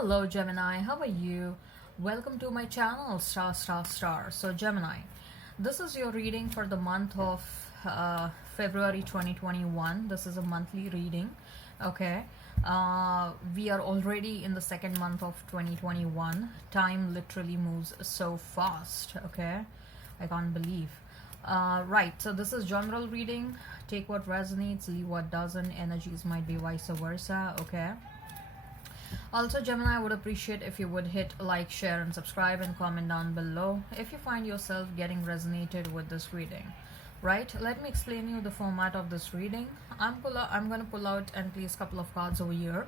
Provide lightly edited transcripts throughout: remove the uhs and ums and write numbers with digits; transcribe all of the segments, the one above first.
Hello Gemini, how are you? Welcome to my channel star. So Gemini, this is your reading for the month of February 2021. This is a monthly reading. Okay, we are already in the second month of 2021. Time literally moves so fast. Okay, I can't believe. Right, so this is general reading. Take what resonates, leave what doesn't. Energies might be vice versa. Okay. Also, Gemini, I would appreciate if you would hit like, share, and subscribe and comment down below if you find yourself getting resonated with this reading. Right, let me explain you the format of this reading. I'm going to pull out and place a couple of cards over here.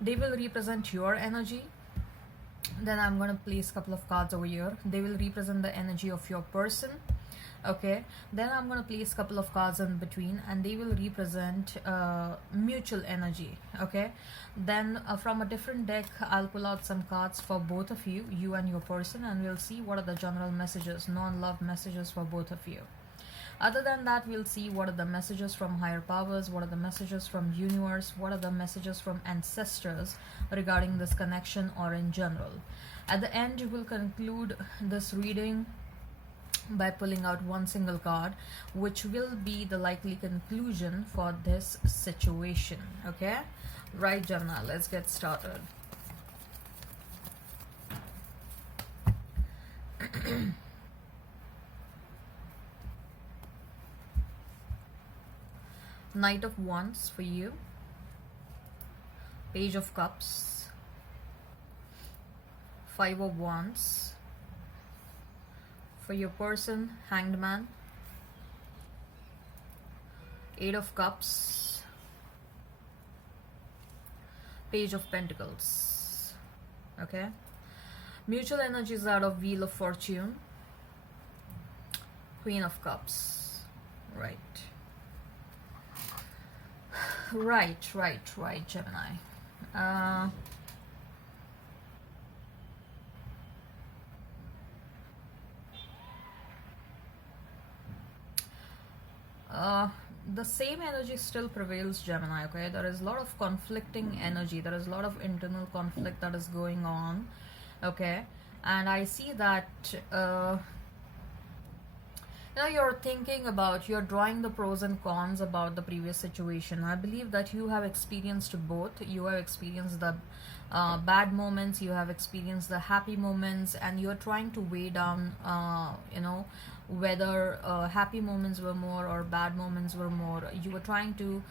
They will represent your energy. Then I'm going to place a couple of cards over here. They will represent the energy of your person. Okay, then I'm going to place a couple of cards in between and they will represent mutual energy. Okay, then from a different deck I'll pull out some cards for both of you, you and your person, and we'll see what are the general messages, non-love messages for both of you. Other than that, we'll see what are the messages from higher powers, what are the messages from universe, what are the messages from ancestors regarding this connection or in general. At the end, we'll conclude this reading by pulling out one single card, which will be the likely conclusion for this situation. Okay, right, Gemini, let's get started. Knight of Wands for you, Page of Cups, Five of Wands for your person, Hanged Man, Eight of Cups, Page of Pentacles. Okay, mutual energies out of Wheel of Fortune, Queen of Cups. Right, Gemini. The same energy still prevails, Gemini. Okay, there is a lot of conflicting energy, there is a lot of internal conflict that is going on. Okay, and I see that you're thinking about, you're drawing the pros and cons about the previous situation. I believe that you have experienced both. You have experienced the bad moments, you have experienced the happy moments, and you're trying to weigh down whether happy moments were more or bad moments were more. You were trying to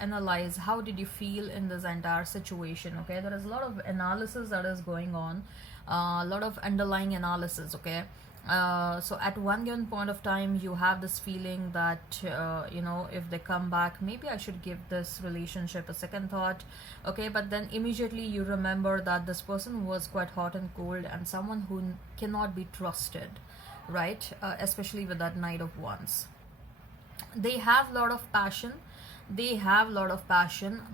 analyze how did you feel in this entire situation. Okay, there is a lot of analysis that is going on, a lot of underlying analysis. Okay, so at one given point of time you have this feeling that if they come back, maybe I should give this relationship a second thought. Okay, but then immediately you remember that this person was quite hot and cold and someone who cannot be trusted. Right, especially with that Knight of Wands. They have a lot of passion,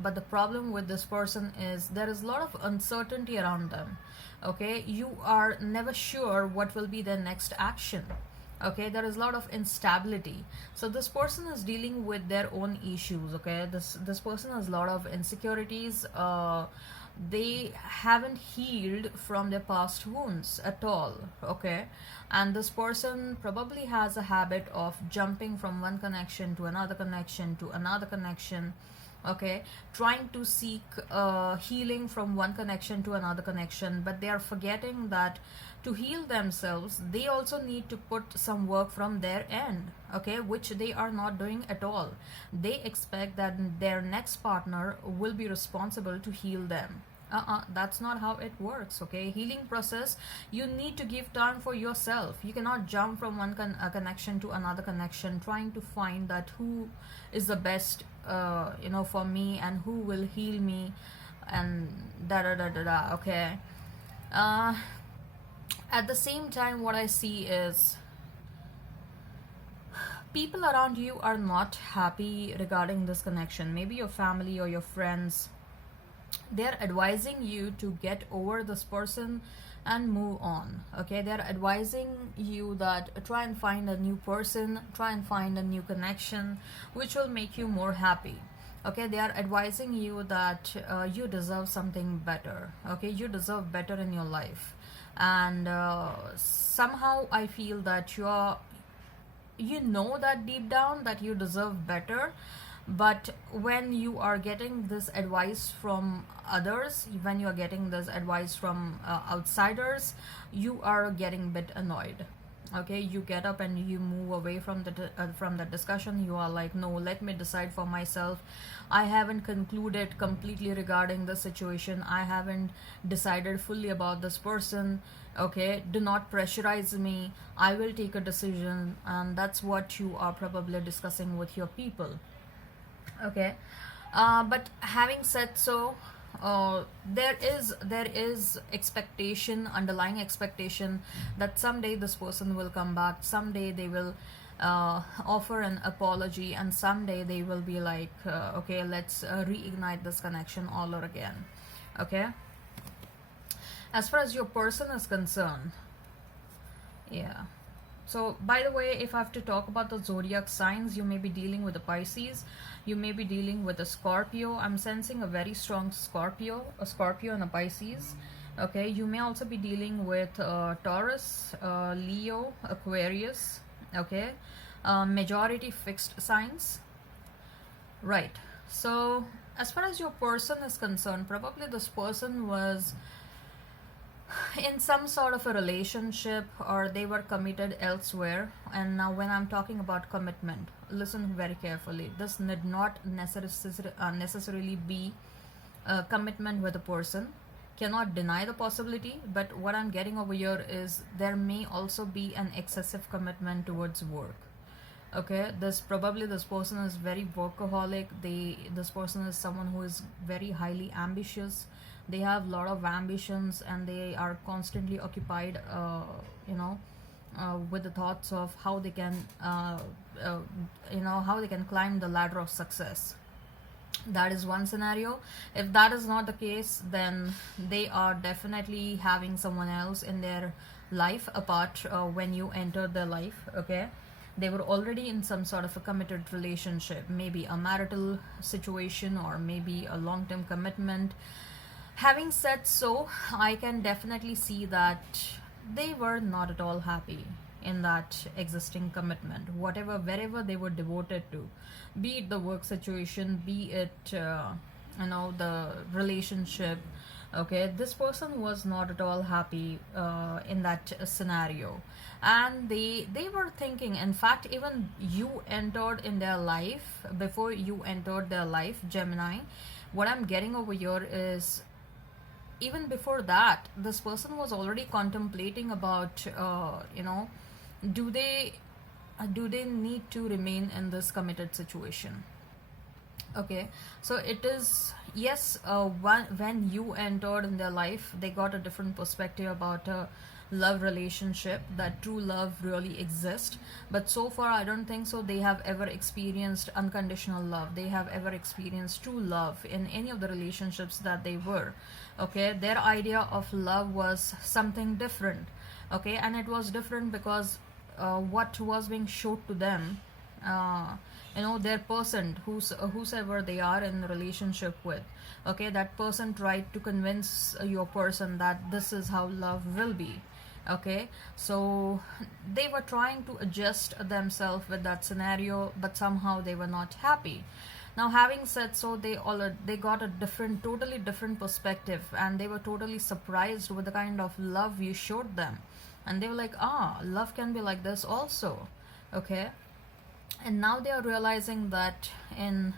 but the problem with this person is there is a lot of uncertainty around them. Okay, you are never sure what will be their next action. Okay, there is a lot of instability. So this person is dealing with their own issues. Okay, this person has a lot of insecurities. They haven't healed from their past wounds at all. Okay, and this person probably has a habit of jumping from one connection to another connection to another connection. Okay, trying to seek healing from one connection to another connection, but they are forgetting that to heal themselves they also need to put some work from their end. Okay, which they are not doing at all. They expect that their next partner will be responsible to heal them. That's not how it works. Okay, healing process, you need to give time for yourself. You cannot jump from one connection to another connection trying to find that who is the best for me and who will heal me and okay. At the same time, what I see is people around you are not happy regarding this connection. Maybe your family or your friends, they're advising you to get over this person and move on. Okay, they're advising you that try and find a new person, try and find a new connection which will make you more happy. Okay, they are advising you that you deserve something better. Okay, you deserve better in your life. And somehow I feel that you know that deep down that you deserve better, but when you are getting this advice from others, when you are getting this advice from outsiders, you are getting a bit annoyed. Okay, you get up and you move away from the discussion. You are like, no, let me decide for myself. I haven't concluded completely regarding the situation. I haven't decided fully about this person. Okay, do not pressurize me. I will take a decision. And that's what you are probably discussing with your people. Okay, but having said so, there is expectation, underlying expectation, that someday this person will come back, someday they will offer an apology, and someday they will be like, okay, let's reignite this connection all over again. Okay, as far as your person is concerned, yeah. So, by the way, if I have to talk about the zodiac signs, you may be dealing with a Pisces, you may be dealing with a Scorpio. I'm sensing a very strong Scorpio and a Pisces. Okay, you may also be dealing with Taurus, Leo, Aquarius. Okay, majority fixed signs. Right. So, as far as your person is concerned, probably this person was in some sort of a relationship, or they were committed elsewhere. And now when I'm talking about commitment, listen very carefully. This need not necessarily be a commitment with a person. Cannot deny the possibility, but what I'm getting over here is there may also be an excessive commitment towards work. Okay, this person is very workaholic. This person is someone who is very highly ambitious. They have a lot of ambitions, and they are constantly occupied with the thoughts of how they can how they can climb the ladder of success. That is one scenario. If that is not the case, then they are definitely having someone else in their life apart when you enter their life. Okay, they were already in some sort of a committed relationship, maybe a marital situation or maybe a long-term commitment. Having said so, I can definitely see that they were not at all happy in that existing commitment, wherever they were devoted to, be it the work situation, be it the relationship. Okay, this person was not at all happy in that scenario, and they were thinking, in fact, even you entered in their life. Before you entered their life, Gemini, what I'm getting over here is, even before that, this person was already contemplating about do they need to remain in this committed situation. Okay, so it is, yes, when you entered in their life, they got a different perspective about a love relationship, that true love really exists. But so far, I don't think so they have ever experienced unconditional love. They have ever experienced true love in any of the relationships that they were. Okay, their idea of love was something different. Okay, and it was different because what was being showed to them, their person, whosoever they are in a relationship with, okay, that person tried to convince your person that this is how love will be. Okay, so they were trying to adjust themselves with that scenario, but somehow they were not happy. Now, having said so, they got a totally different perspective, and they were totally surprised with the kind of love you showed them. And they were like, love can be like this also. Okay, and now they are realizing that in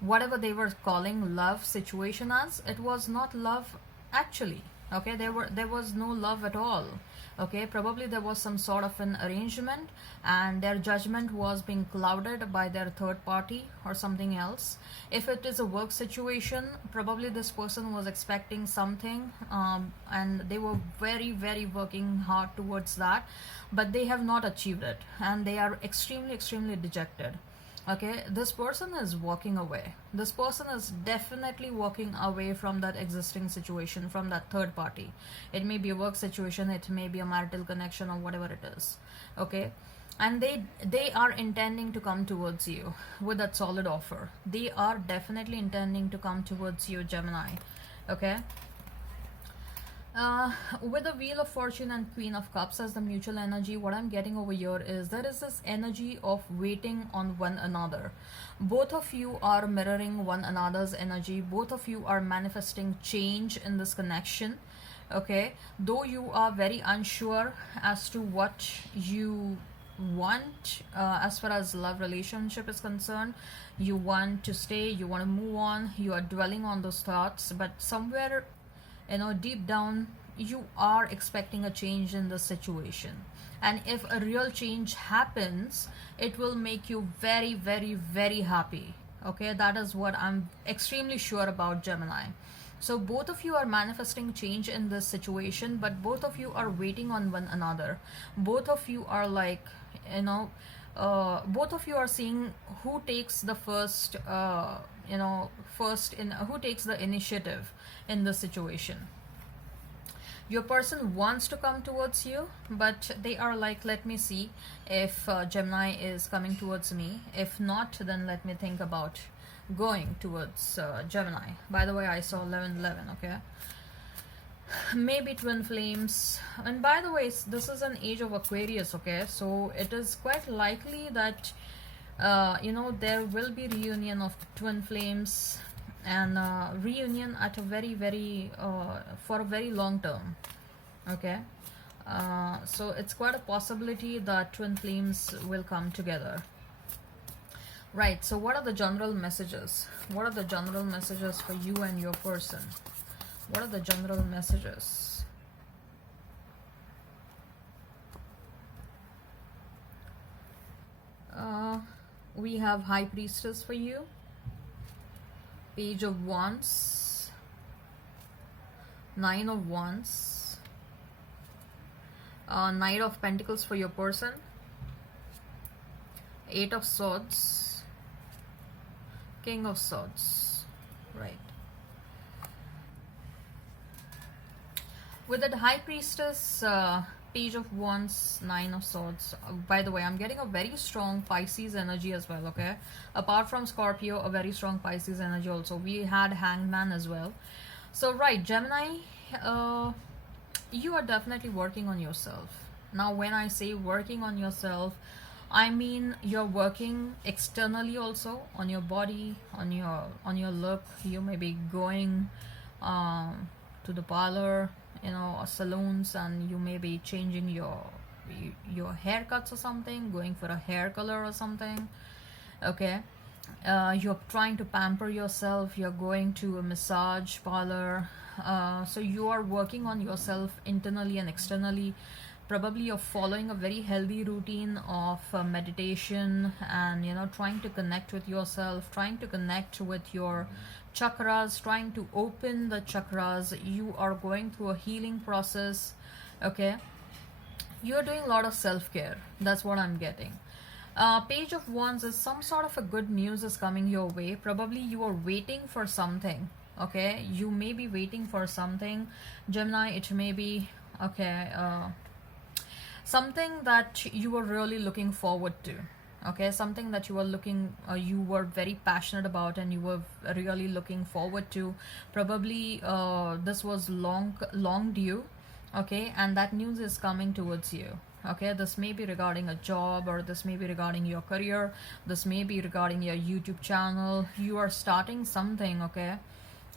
whatever they were calling love situation as, it was not love actually. Okay, there was no love at all. Okay, probably there was some sort of an arrangement, and their judgment was being clouded by their third party or something else. If it is a work situation, probably this person was expecting something, and they were very, very working hard towards that, but they have not achieved it, and they are extremely, extremely dejected. Okay, this person is walking away. This person is definitely walking away from that existing situation, from that third party. It may be a work situation, it may be a marital connection, or whatever it is. Okay, and they are intending to come towards you with that solid offer. They are definitely intending to come towards you, Gemini. Okay. With the Wheel of Fortune and Queen of Cups as the mutual energy, what I'm getting over here is there is this energy of waiting on one another. Both of you are mirroring one another's energy. Both of you are manifesting change in this connection. Okay, though you are very unsure as to what you want as far as love relationship is concerned, you want to stay, you want to move on, you are dwelling on those thoughts, but somewhere, deep down, you are expecting a change in the situation. And if a real change happens, it will make you very, very, very happy. Okay, that is what I'm extremely sure about, Gemini. So both of you are manifesting change in this situation, but both of you are waiting on one another. Both of you are like, both of you are seeing who takes the first, who takes the initiative in the situation. Your person wants to come towards you, but they are like, let me see if Gemini is coming towards me. If not, then let me think about going towards Gemini. By the way, I saw 1111. Okay, maybe twin flames. And by the way, this is an age of Aquarius. Okay, so it is quite likely that there will be reunion of twin flames, and reunion at a very, very for a very long term. Okay, so it's quite a possibility that twin flames will come together. Right, so what are the general messages? What are the general messages for you and your person? What are the general messages? We have High Priestess for you, Page of Wands, Nine of Wands, Knight of Pentacles for your person, Eight of Swords, King of Swords. Right. With that High Priestess, Page of Wands, Nine of Swords. By the way, I'm getting a very strong Pisces energy as well, okay? Apart from Scorpio, a very strong Pisces energy also. We had Hanged Man as well. So, right, Gemini, you are definitely working on yourself. Now, when I say working on yourself, I mean you're working externally also on your body, on your look. You may be going to the parlor, salons, and you may be changing your haircuts or something, going for a hair color or something. Okay, you're trying to pamper yourself. You're going to a massage parlor. So you are working on yourself internally and externally. Probably you're following a very healthy routine of meditation, and trying to connect with yourself, trying to connect with your chakras, trying to open the chakras. You are going through a healing process. Okay, you're doing a lot of self-care. That's what I'm getting. Page of Wands is some sort of a good news is coming your way. Probably you are waiting for something. Okay, you may be waiting for something, Gemini. It may be something that you were really looking forward to. Okay, something that you were you were very passionate about, and you were really looking forward to. Probably this was long due. Okay, and that news is coming towards you. Okay, this may be regarding a job, or this may be regarding your career, this may be regarding your YouTube channel. You are starting something, okay,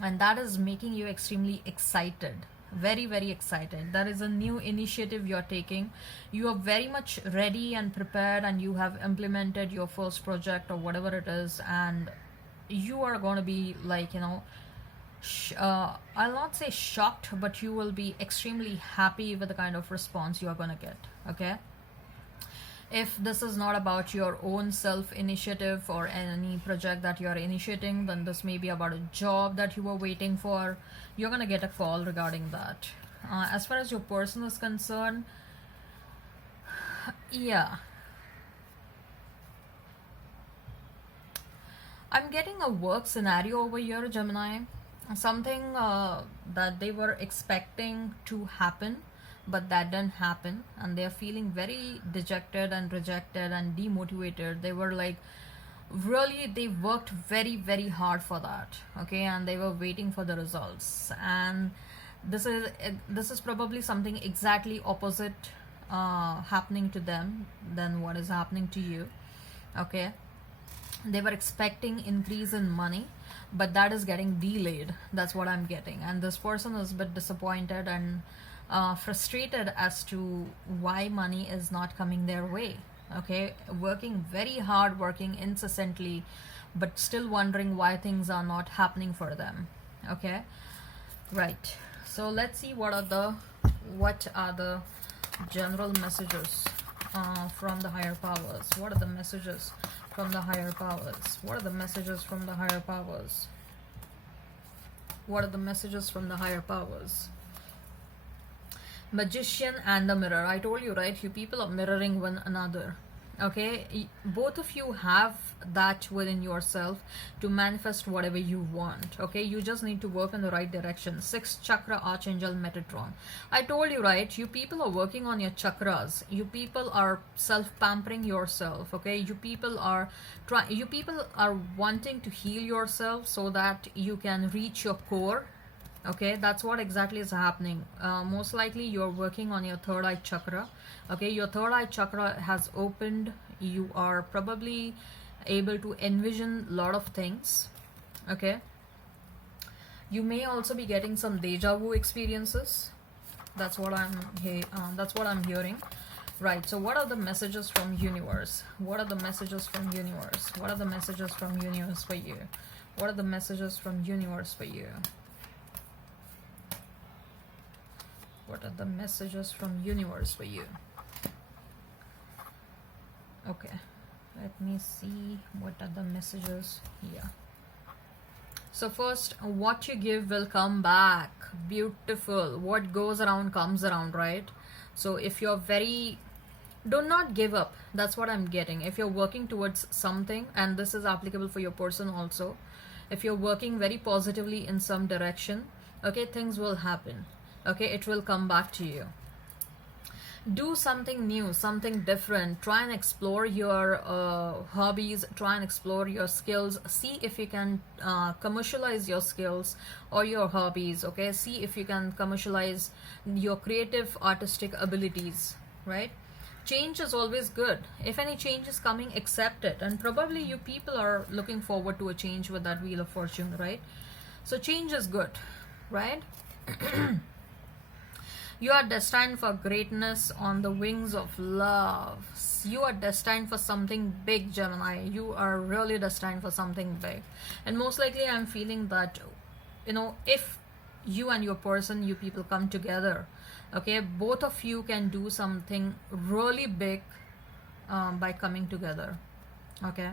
and that is making you extremely excited. Very, very excited. That is a new initiative you're taking. You are very much ready and prepared, and you have implemented your first project or whatever it is, and you are going to be like, I'll not say shocked, but you will be extremely happy with the kind of response you are going to get. Okay, if this is not about your own self initiative or any project that you are initiating, then this may be about a job that you were waiting for. You're gonna get a call regarding that. As far as your person is concerned, yeah, I'm getting a work scenario over here, Gemini. Something that they were expecting to happen, but that didn't happen, and they're feeling very dejected and rejected and demotivated. They were like, really, they worked very very hard for that, okay, and they were waiting for the results. And this is probably something exactly opposite happening to them than what is happening to you, okay. They were expecting increase in money, but that is getting delayed. That's what I'm getting. And this person is a bit disappointed and frustrated as to why money is not coming their way, okay. Working very hard, working incessantly, but still wondering why things are not happening for them, okay. Right, so let's see what are the general messages from the higher powers. What are the messages from the higher powers? What are the messages from the higher powers? What are the messages from the higher powers? Magician and the mirror. I told you, right? You people are mirroring one another, okay. Both of you have that within yourself to manifest whatever you want, okay. You just need to work in the right direction. Sixth chakra, Archangel Metatron. I told you, right? You people are working on your chakras. You people are self-pampering yourself, okay. You people are wanting to heal yourself so that you can reach your core, okay. That's what exactly is happening. Most likely you're working on your third eye chakra, okay. Your third eye chakra has opened. You are probably able to envision a lot of things, okay. You may also be getting some deja vu experiences. That's what I'm hearing. Right, so what are the messages from universe? What are the messages from universe? What are the messages from universe for you? What are the messages from universe for you? What are the messages from universe for you? Okay, let me see what are the messages here. So first, what you give will come back. Beautiful. What goes around comes around, right? So if you're do not give up. That's what I'm getting. If you're working towards something, and this is applicable for your person also, if you're working very positively in some direction, okay, things will happen, okay. It will come back to you. Do something new, something different. Try and explore your hobbies. Try and explore your skills. See if you can commercialize your skills or your hobbies, okay. See if you can commercialize your creative artistic abilities, right. Change is always good. If any change is coming, accept it. And probably you people are looking forward to a change with that Wheel of Fortune, right. So change is good, right. You are destined for greatness on the wings of love. You are destined for something big, Gemini. You are really destined for something big. And most likely I'm feeling that, if you and your person, you people come together, okay, both of you can do something really big by coming together, okay.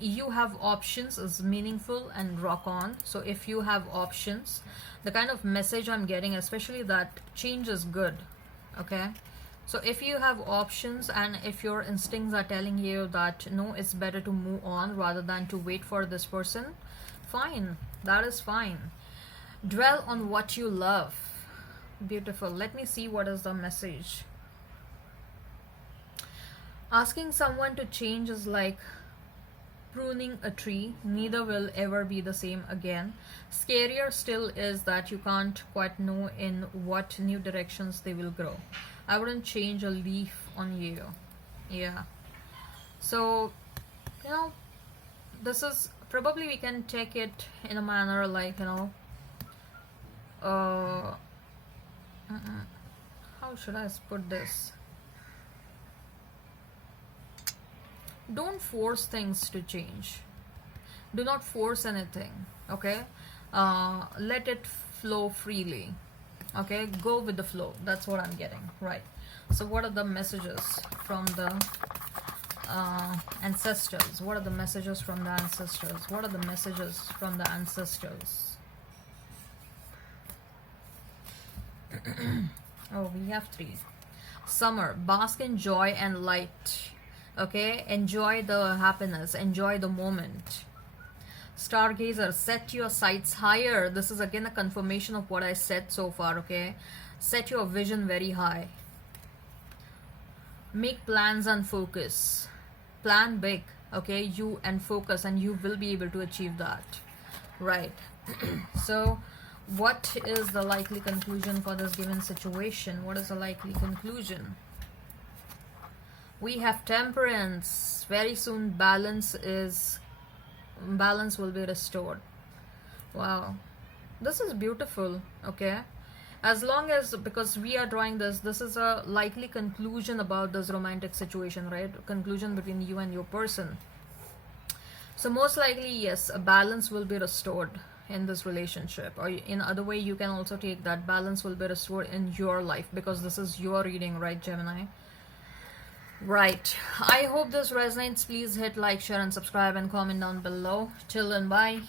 You have options is meaningful and rock on. So if you have options, the kind of message I'm getting, especially that change is good, okay. So if you have options and if your instincts are telling you that no, it's better to move on rather than to wait for this person, fine, that is fine. Dwell on what you love. Beautiful. Let me see what is the message. Asking someone to change is like pruning a tree. Neither will ever be the same again. Scarier still is that you can't quite know in what new directions they will grow. I wouldn't change a leaf on you. Yeah. So, this is probably, we can take it in a manner like, how should I put this? Don't force things to change. Do not force anything, okay. Let it flow freely, okay. Go with the flow. That's what I'm getting, right. So what are the messages from the ancestors? What are the messages from the ancestors? What are the messages from the ancestors? Oh, we have 3. Summer. Bask in joy and light, okay. Enjoy the happiness, enjoy the moment. Stargazer, set your sights higher. This is again a confirmation of what I said so far, okay? Set your vision very high. Make plans and focus. Plan big, okay? You and focus, and you will be able to achieve that. Right. So, what is the likely conclusion for this given situation? What is the likely conclusion? We have temperance. Very soon balance will be restored. Wow, this is beautiful, okay? As long as, because we are drawing this is a likely conclusion about this romantic situation, right? Conclusion between you and your person. So most likely, yes, a balance will be restored in this relationship, or in other way you can also take that balance will be restored in your life, because this is your reading, right, Gemini? Right. I hope this resonates. Please hit like, share and subscribe and comment down below. Till then, bye.